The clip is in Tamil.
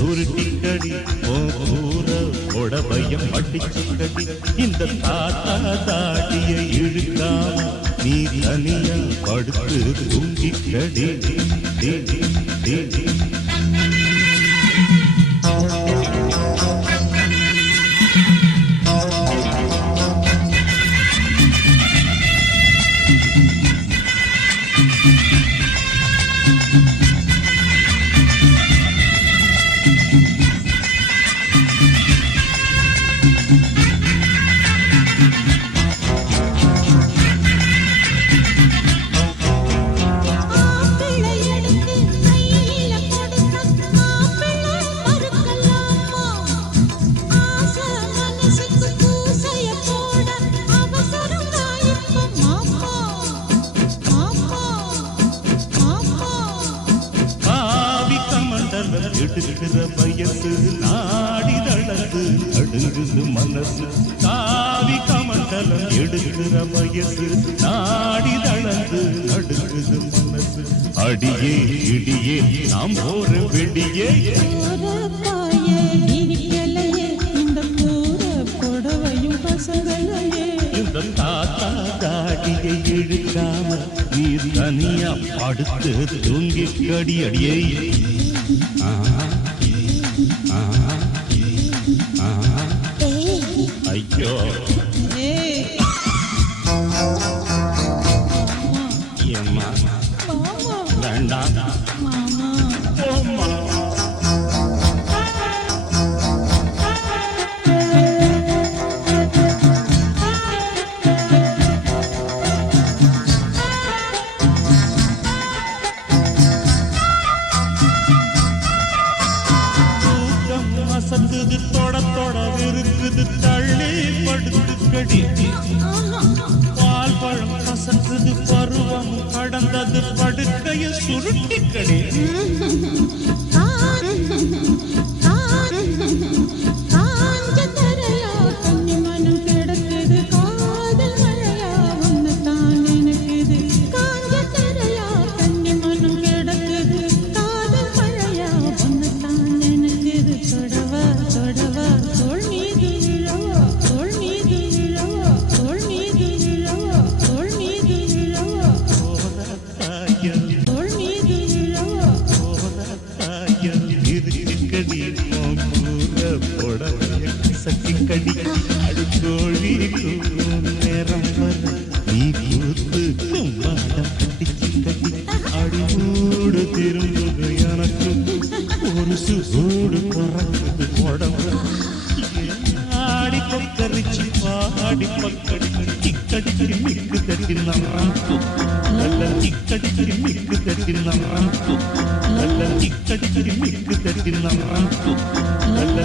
சுருட்டிக்கடி ஊர உடபயம் அடிச்சுக்கடி இந்த தாத்தா தாடிய இழுக்காம நீ தனியா படுத்து தூங்கிக்கடி எடுக்கிற வயசு நாடி தளர்ந்து நடுங்குது மனசு காவி கமண்டலம் எடுக்கிற வயசு நாடி தளர்ந்து நடுங்குது மனசு அடியே இடியே நாம் போற வெடியே இந்த தாத்தா தாடியை இழுக்காம நீ தனியா படுத்து தூங்கி கடி அடியே ஐயோ ஏம்மா வேண்டாம் தொட தொட இருக்குது தள்ளி படுத்துக்கடி பால் பழம் கசக்குது பருவம் கடந்தது படுக்கைய சுருட்டிக்கடி கடி அடிக்கோழி நேரம் வர நீ கூத்து கும்பாடம் கட்டி அடிமூடு திரும்புது எனக்கு ஒரு சூடு குறைக்குது உடம்பு ஆடி கொக்கரிச்சு பாடி பக்கடி சிக்கடிச்சு மிக்கு தட்டி நம்பு நல்ல சிக்கடிச்சு மிக்கு தட்டி நம்பு நல்ல சிக்கடிச்சு மிக்கு தட்டி நம்பு நல்ல